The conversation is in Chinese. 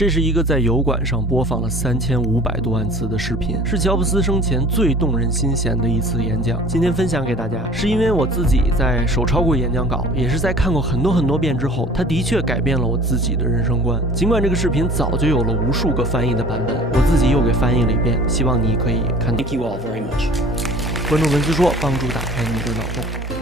这是一个在油管上播放了3500多万次的视频，是乔布斯生前最动人心弦的一次演讲。今天分享给大家，是因为我自己在手抄过演讲稿，也是在看过很多遍之后，它的确改变了我自己的人生观。尽管这个视频早就有了无数个翻译的版本，我自己又给翻译了一遍，希望你可以看到。 Thank you all very much. 关注文思说，帮助打开你的脑洞。